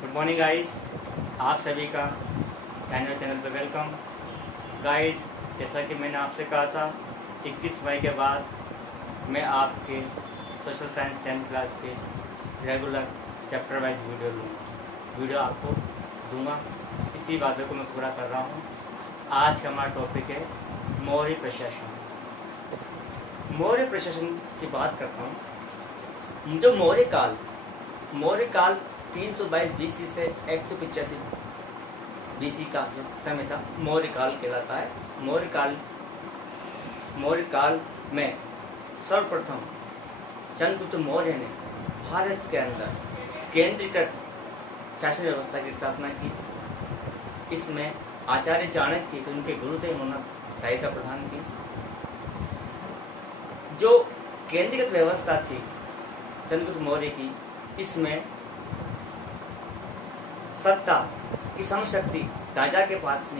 Good morning guys, आप सभी का चैनल पे वेलकम। गाइस, जैसा कि मैंने आपसे कहा था 21 मई के बाद मैं आपके सोशल साइंस 10th क्लास के रेगुलर चैप्टर वाइज वीडियो आपको दूंगा। इसी बातों को मैं पूरा कर रहा हूँ। आज का हमारा टॉपिक है मौर्य प्रशासन। मौर्य प्रशासन की बात करता हूँ। जो मौर्य काल 322 BC से 185 BC का जो समय था, मौर्य काल कहलाता है। मौर्य काल में सर्वप्रथम चंद्रगुप्त मौर्य ने भारत के अंदर केंद्रीकृत शासन व्यवस्था की स्थापना की। इसमें आचार्य चाणक्य तो उनके गुरु थे, उन्होंने सहायता प्रदान की। जो केंद्रीकृत व्यवस्था थी चंद्रगुप्त मौर्य की, इसमें सत्ता की समशक्ति राजा के पास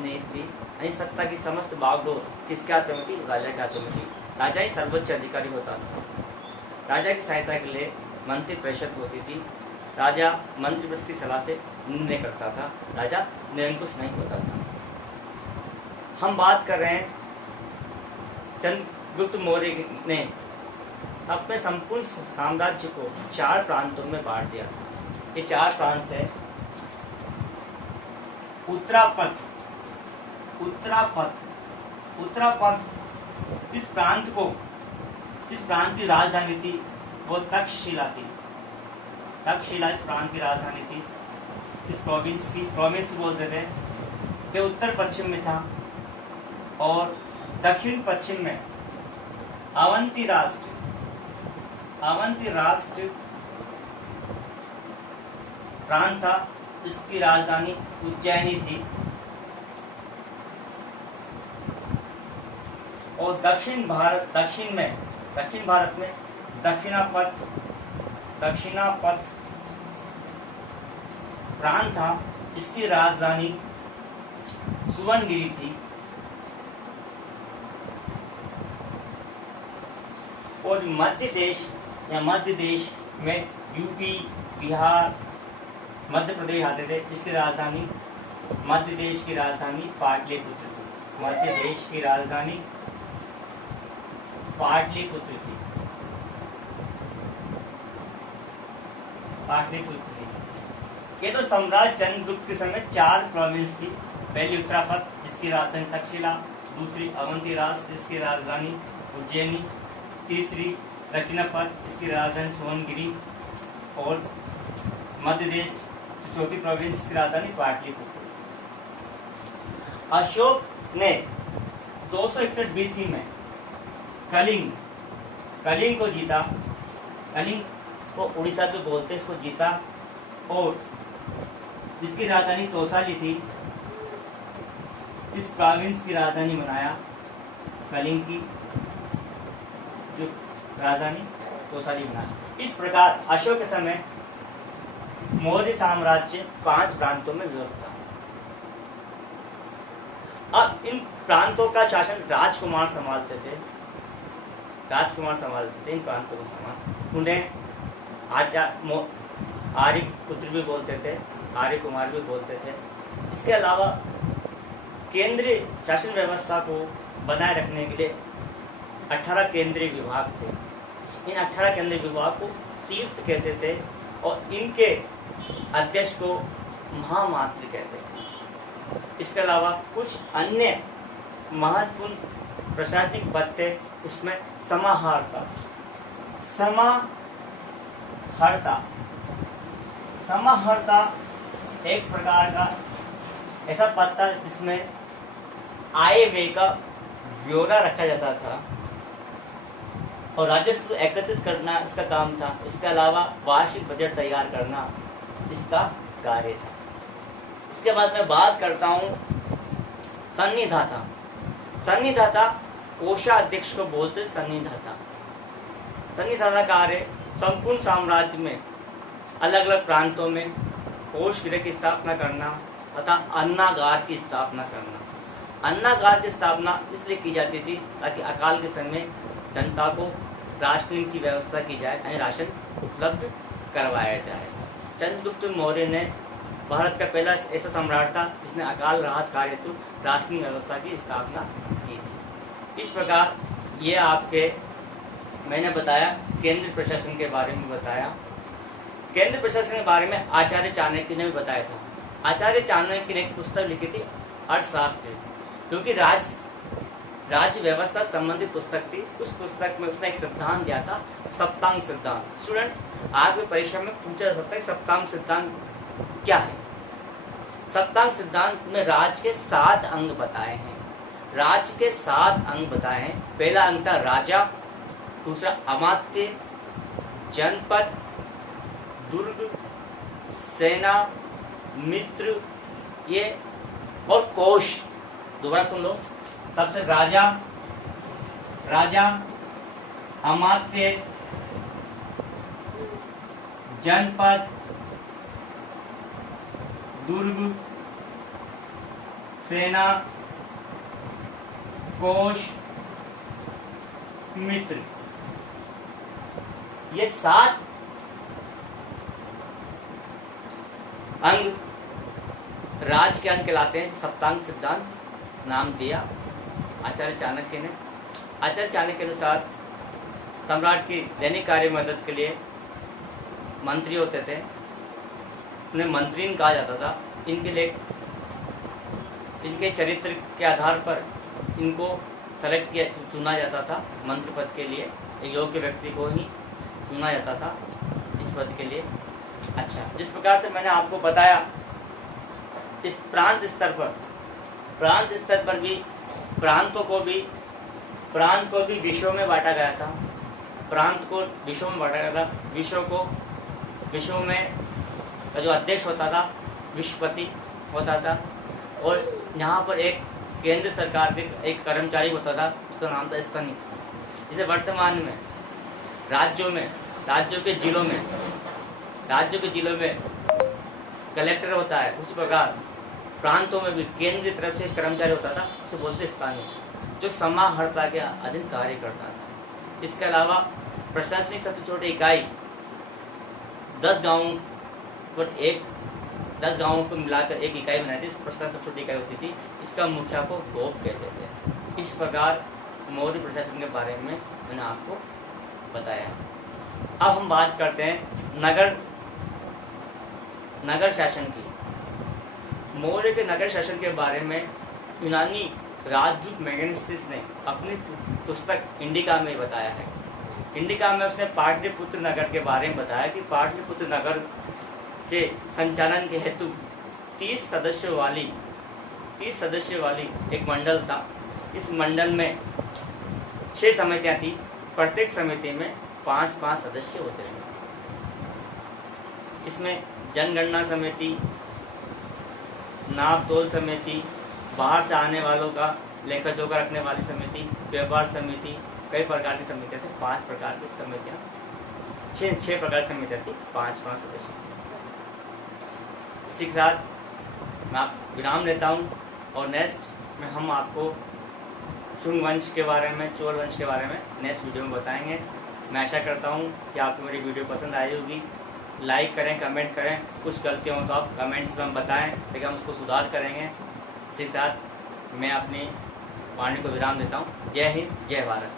नहीं थी। यानी सत्ता की समस्त बागडोर किसके हाथों में थी? राजा के हाथों में थी। राजा ही सर्वोच्च अधिकारी होता था। राजा की सहायता के लिए मंत्री परिषद होती थी। राजा मंत्री परिषद की सलाह से निर्णय करता था। राजा निरंकुश नहीं होता था। हम बात कर रहे हैं चंद्रगुप्त मौर्य ने अपने संपूर्ण साम्राज्य को 4 प्रांतों में बांट दिया था। ये 4 प्रांत है। उत्तरापथ इस प्रांत की राजधानी थी, वो तक्षशिला थी। तक्षशिला इस प्रांत की राजधानी थी। इस प्रोविंस बोलते थे। ये उत्तर पश्चिम में था और दक्षिण पश्चिम में अवंती राष्ट्र प्रांत था। इसकी राजधानी उज्जैनी थी। और दक्षिण भारत में दक्षिणापथ प्रांत था। इसकी राजधानी सुवर्णगिरी थी। और मध्य देश में यूपी, बिहार, मध्य प्रदेश आते थे। इसकी राजधानी मध्य देश की राजधानी पाटलिपुत्र थी। मध्य देश की राजधानी पाटलिपुत्र थी। ये तो सम्राट चंद्रगुप्त के समय 4 प्रोविंस थी। पहली उत्तरापथ, इसकी राजधानी तक्षशिला। दूसरी अवंती राष्ट्र, इसकी राजधानी उज्जैनी। तीसरी दक्षिणापथ, इसकी राजधानी सुवर्णगिरी। और मध्य देश चौथी प्रोविंस की राजधानी पाटलिपुत्र। अशोक ने 261 BC में कलिंग को जीता। कलिंग को उड़ीसा के बोलते, इसको जीता। और इसकी राजधानी तोसाली थी। इस प्रोविंस की राजधानी बनाया। कलिंग की जो राजधानी तोसाली बनाया। इस प्रकार अशोक के समय मौर्य साम्राज्य 5 प्रांतों में विभक्त था। अब इन प्रांतों का शासन राजकुमार संभालते थे। इन प्रांतों को संभाल। उन्हें आर्य पुत्र भी बोलते थे, आर्य कुमार भी बोलते थे। इसके अलावा केंद्रीय शासन व्यवस्था को बनाए रखने के लिए 18 केंद्रीय विभाग थे। इन 18 केंद्रीय विभाग को तीर्थ कहते थे और इनके अध्यक्ष को महामात्र कहते थे। इसके अलावा कुछ अन्य महत्वपूर्ण प्रशासनिक पद थे। उसमें समाहर्ता एक प्रकार का ऐसा पद था जिसमें आय व्यय का ब्यौरा रखा जाता था और राजस्व एकत्रित करना इसका काम था। इसके अलावा वार्षिक बजट तैयार करना इसका कार्य था। इसके बाद मैं बात करता हूँ सन्निधाता कोषाध्यक्ष को बोलते। सन्निधाता कार्य संपूर्ण साम्राज्य में अलग अलग प्रांतों में कोष गृह की स्थापना करना तथा अन्नागार की स्थापना करना। अन्नागार की स्थापना इसलिए की जाती थी ताकि अकाल के समय जनता को राशनिंग की व्यवस्था की जाए, यानी राशन उपलब्ध करवाया जाए। चंद्रगुप्त मौर्य ने भारत का पहला ऐसा सम्राट था जिसने अकाल राहत कार्य हेतु राष्ट्रीय व्यवस्था की स्थापना की थी। इस प्रकार ये आपके मैंने बताया केंद्रीय प्रशासन के बारे में बताया। केंद्रीय प्रशासन के बारे में आचार्य चाणक्य ने भी बताया था। आचार्य चाणक्य ने एक पुस्तक लिखी थी अर्थशास्त्र, क्योंकि राज्य व्यवस्था संबंधी पुस्तक थी। उस पुस्तक में उसने एक सिद्धांत दिया था, सप्तांग सिद्धांत। स्टूडेंट, आपके परीक्षा में पूछा जा सकता है सप्तांग सिद्धांत क्या है। सप्तांग सिद्धांत में राज्य के 7 अंग बताए हैं। राज्य के 7 अंग बताए हैं। पहला अंग था राजा, दूसरा अमात्य, जनपद, दुर्ग, सेना, मित्र, ये और कोश। दोबारा सुन लो, सबसे राजा, अमात्य, जनपद, दुर्ग, सेना, कोश, मित्र, ये 7 अंग राज के अंग कहलाते हैं। सप्तांग सिद्धांत नाम दिया आचार्य चाणक्य ने। आचार्य चाणक्य के अनुसार सम्राट की दैनिक कार्य मदद के लिए मंत्री होते थे, उन्हें मंत्रीन कहा जाता था। इनके लिए इनके चरित्र के आधार पर इनको सेलेक्ट किया चुना जाता था मंत्री पद के लिए। एक योग्य व्यक्ति को ही चुना जाता था इस पद के लिए। अच्छा, जिस प्रकार से मैंने आपको बताया, इस प्रांत स्तर पर भी प्रांत को भी विषयों में बांटा गया था। प्रांत को विषयों में बांटा गया था। विषयों में जो अध्यक्ष होता था विश्वपति होता था, और यहाँ पर एक केंद्र सरकार के एक कर्मचारी होता था, उसका नाम था स्थानीय। जिसे वर्तमान में राज्यों के जिलों में कलेक्टर होता है, उसी प्रकार प्रांतों में भी केंद्र की तरफ से कर्मचारी होता था, उसे बोलते स्थानीय, जो समाहर्ता के अधीन कार्य करता था। इसके अलावा प्रशासनिक सबसे छोटी इकाई 10 गांवों को मिलाकर एक इकाई बनाई थी। इस प्रशासन सबसे छोटी इकाई होती थी। इसका मुखिया को गोप कहते थे। इस प्रकार मौर्य प्रशासन के बारे में मैंने आपको बताया। अब हम बात करते हैं नगर शासन की। मौर्य के नगर शासन के बारे में यूनानी राजदूत मैगनेस्थिस ने अपनी पुस्तक इंडिका में बताया है। इंडिका में उसने पाटलिपुत्र नगर के बारे में बताया कि पाटलिपुत्र नगर के संचालन के हेतु 30 सदस्यों वाली एक मंडल था। इस मंडल में 6 समितियां थी। प्रत्येक समिति में 5-5 सदस्य होते थे। इसमें जनगणना समिति, नाप तोल समिति, बाहर से आने वालों का लेखा जोखा रखने वाली समिति, व्यापार समिति, कई प्रकार की समितियां थी। 5 प्रकार की समितियां, 6 प्रकार की समितियां थी, 5-5 सदस्य थे। इसी के साथ मैं विराम लेता हूं, और नेक्स्ट में हम आपको शुंग वंश के बारे में, चोल वंश के बारे में नेक्स्ट वीडियो में बताएंगे। मैं आशा करता हूं कि आपको मेरी वीडियो पसंद आई होगी। लाइक करें, कमेंट करें। कुछ गलतियाँ हो तो आप कमेंट्स में हम बताएं, ताकि हम उसको सुधार करेंगे। इसी के साथ मैं अपनी वाणी को विराम देता हूँ। जय हिंद, जय भारत।